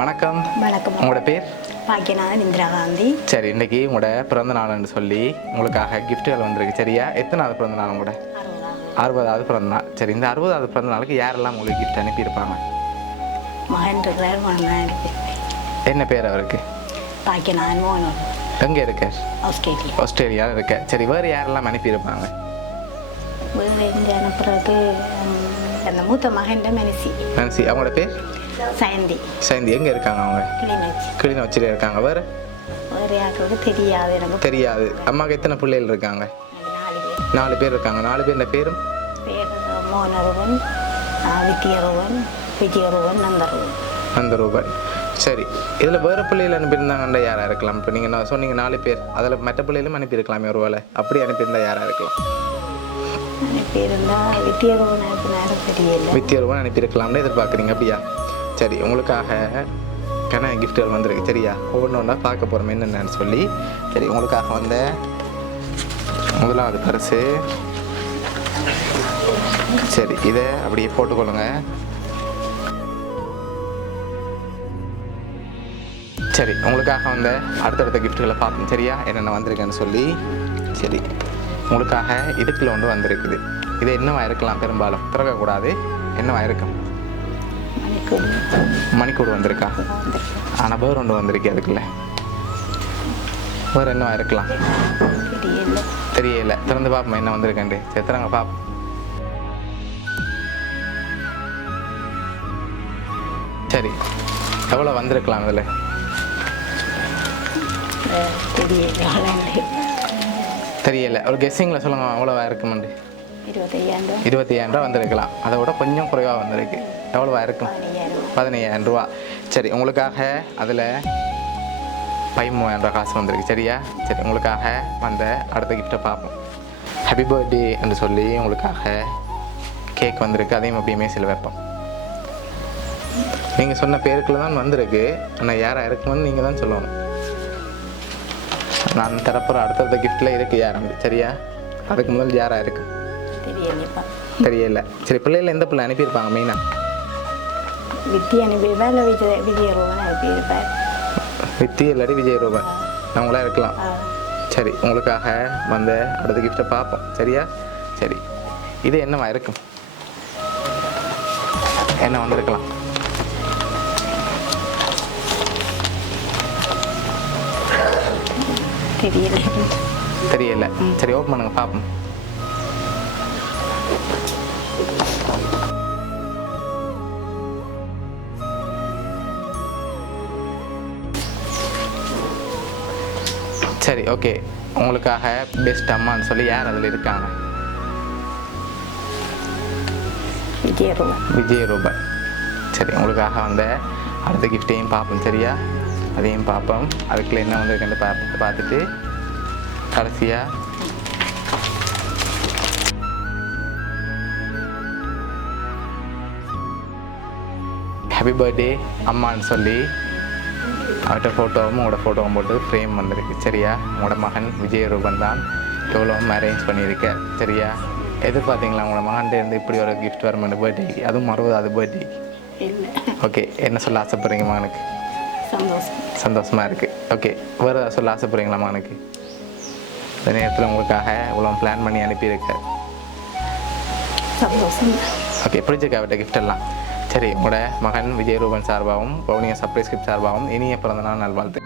வணக்கம். வணக்கம். உங்களோட பேர்? பாக்கியநாதன் இந்திரா காந்தி. சரி, இன்னைக்கு உங்களோட பிறந்த நாள்னு சொல்லி உங்களுக்காக கிஃப்ட்டுகள் வந்திருக்கு. சரியா? எத்தனாவது பிறந்த நாள் உங்களோட? 60வது பிறந்த நாள். சரி, இந்த 60வது பிறந்த நாளுக்கு யாரெல்லாம் உங்களுக்கு கிஃப்ட் அனுப்பியிருப்பாங்க? மகன் இருக்கிறார், மகன் அனுப்பி. என்ன பேர் அவருக்கு? பாக்கியநாதன் மோகன். எங்கே இருக்க? ஆஸ்திரேலியா. ஆஸ்திரேலியாவில் இருக்க. சரி, வேறு யாரெல்லாம் அனுப்பியிருப்பாங்க? வேறு எங்கே அனுப்புறது? அந்த மூத்த மகன் மனசி. மனசி. அவங்களோட பேர்? சயந்தி. சயந்தி. எங்கே இருக்காங்க அவங்க? கிளிநொச்சி. கிளிநொச்சியில் இருக்காங்க. வேறு? வேறு யாருக்கு தெரியாது. எனக்கு தெரியாது. அம்மாவுக்கு எத்தனை பிள்ளைகள் இருக்காங்க? 4 பேர் இருக்காங்க. 4 பேர் என்ன பேரும்? பேர் மோகனரூபன், வித்தியரூபன், விஜயரூபன், நந்தரூபன். நந்தரூபன். சரி, இதில் வேறு பிள்ளைகள் அனுப்பியிருந்தாங்கன்ற யாராக இருக்கலாம்? இப்போ நீங்கள் சொன்னீங்க 4 பேர், அதில் மற்ற பிள்ளைகளும் அனுப்பியிருக்கலாமே ஒரு வேலை. அப்படி அனுப்பியிருந்தா யாராக இருக்கலாம்? அனுப்பியிருந்தா வித்தியரூபன் அனுப்பினாரு, தெரியல. வித்தியரூபன் அனுப்பியிருக்கலாம்னு எதிர்பார்க்குறீங்க, அப்படியா? சரி, உங்களுக்காக கிஃப்ட்டுகள் வந்திருக்கு. சரியா? ஒவ்வொன்றா பார்க்க போகிறோம் என்னென்னு சொல்லி. சரி, உங்களுக்காக வந்த முதலாவது பரிசு. சரி, இதை அப்படியே போட்டுக்கொள்ளுங்க. சரி, உங்களுக்காக வந்த அடுத்தடுத்த கிஃப்ட்டுகளை பார்ப்போம். சரியா? என்னென்ன வந்திருக்குன்னு சொல்லி. சரி, உங்களுக்காக இதுக்குள்ள ஒன்று வந்திருக்குது. இது என்னவா இருக்கலாம்? பெரும்பாலும் திறக்கக்கூடாது. என்னவா இருக்கும்? மணிக்கூடு வந்திருக்கா? ஆனால் வேறு ஒன்று வந்திருக்கு. அதுக்குள்ள வேறு என்னவா இருக்கலாம்? தெரியல. திறந்து பார்ப்போம் என்ன வந்திருக்கேன். சரி, திறங்க பார்ப்போம். சரி, எவ்வளோ வந்திருக்கலாம் அதில்? தெரியல. ஒரு கெஸ்ஸிங்கில் சொல்லுங்க, அவ்வளோவா இருக்குமெண்டு. 25,000 ரூபா வந்திருக்கலாம். அதை விட கொஞ்சம் குறைவாக வந்திருக்கு. எவ்வளோவா இருக்கும்? 15,000 ரூபா. சரி, உங்களுக்காக அதில் 13,000 ரூபா காசு வந்திருக்கு. சரியா? சரி, உங்களுக்காக வந்த அடுத்த கிஃப்ட்டை பார்ப்போம். ஹாப்பி பர்த்டே என்று சொல்லி உங்களுக்காக கேக் வந்திருக்கு. அதையும் அப்படியே மேசில் வைப்போம். நீங்கள் சொன்ன பேருக்குள்ள தான் வந்திருக்கு. ஆனால் யாராக இருக்குன்னு நீங்கள் தான் சொல்லணும். நான் தரப்புற அடுத்தடுத்த கிஃப்ட்டில் இருக்கு யாரும். சரியா? அதுக்கு முதல் யாராக இருக்கு? தெரியல. சரி, பிள்ளைகள் எந்த பிள்ளை அனுப்பியிருப்பாங்க மெயினாக? வித்தி அனுப்பியிருப்பா, இல்லை விஜயரூபன் அனுப்பியிருப்பார். வித்தி இல்லாட்டி விஜயரூபன் அவங்களா இருக்கலாம். சரி, உங்களுக்காக வந்த அடுத்த கிஃப்ட்டை பார்ப்போம். சரியா? சரி, இது என்னவா இருக்கும்? என்ன வந்திருக்கலாம்? தெரியல. சரி, ஓப்பன் பண்ணுங்க பார்ப்போம். சரி, ஓகே. உங்களுக்காக பெஸ்ட் அம்மான்னு சொல்லி யார் அதில் இருக்காங்க? விஜயரூபன். சரி, உங்களுக்காக வந்த அடுத்த கிஃப்டையும் பார்ப்போம். சரியா? அதையும் பார்ப்போம். அதுக்குள்ள என்ன வந்திருக்குன்னு பார்த்துட்டு கடைசியாக ஹாப்பி பர்த்டே அம்மான்னு சொல்லி அவர்கிட்ட ஃபோட்டோவும் உங்களோட ஃபோட்டோவும் போட்டு ஃப்ரேம் வந்திருக்கு. சரியா? உங்களோட மகன் விஜயரூபன் தான் எவ்வளோவும் அரேஞ்ச் பண்ணியிருக்கேன். சரியா? எதிர்பார்த்தீங்களா உங்களோட மகன்கிட்ட இருந்து இப்படி ஒரு கிஃப்ட் வரமாட்டேன் பர்த்டேக்கு? அதுவும் 60வது பர்த்டேக்கு. ஓகே, என்ன சொல்ல ஆசைப்படுறீங்க மகனுக்கு? சந்தோஷமாக இருக்குது. ஓகே, வேறு ஏதாவது சொல்ல ஆசைப்படுறீங்களா மகனுக்கு? இந்த நேரத்தில் உங்களுக்காக இவ்வளோ பிளான் பண்ணி அனுப்பியிருக்கேன். ஓகே, பிடிச்சிருக்கா அவர்கிட்ட கிஃப்ட் எல்லாம்? சரி, உங்களோட மகன் விஜயரூபன் சார்பாகவும் பவுனியா சர்ப்ரைஸ் கிஃப்ட் சார்பாகவும் இனிய பிறந்தநாள் நல்வாழ்த்து.